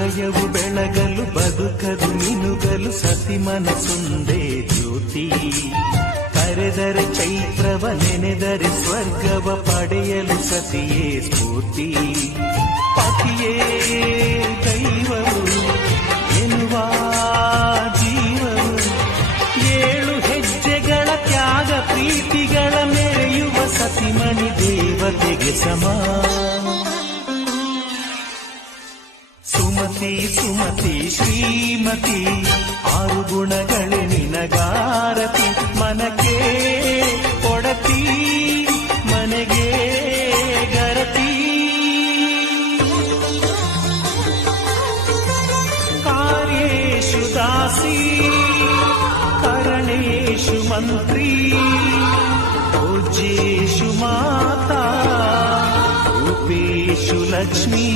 ಹೃದಯವು ಬೆಳಗಲು ಬದುಕದು ಮಿನುಗಲು ಸತಿ ಮನಸ್ಸೊಂದೇ ಜ್ಯೋತಿ. ಕರೆದರೆ ಚೈತ್ರವ ನೆನೆದರೆ ಸ್ವರ್ಗವ ಪಡೆಯಲು ಸತಿಯೇ ಸ್ಫೂರ್ತಿ. ಪತಿಯೇ ದೈವವು ಎನ್ನುವ ಜೀವವು 7 ಹೆಜ್ಜೆಗಳ ತ್ಯಾಗ ಪ್ರೀತಿಗಳ ಮೆರೆಯುವ ಸತಿಮಣಿ ದೇವತೆಗೆ ಸಮ. ಸುಮತಿ ಸುಮತಿ ಶ್ರೀಮತಿ 6 ಗುಣಗಳೇ ನಿನಗಾರತಿ. ಮನಕ್ಕೆ ಕೊಡತಿ ಮನೆಗೆ ಗರತಿ. ಕಾರ್ಯೇಷು ದಾಸಿ ಕರಣೇಷು ಮಂತ್ರಿ. ಪೂಜ್ಯೇಷು ಮಾತಾ ರೂಪೇಷು ಲಕ್ಷ್ಮೀ.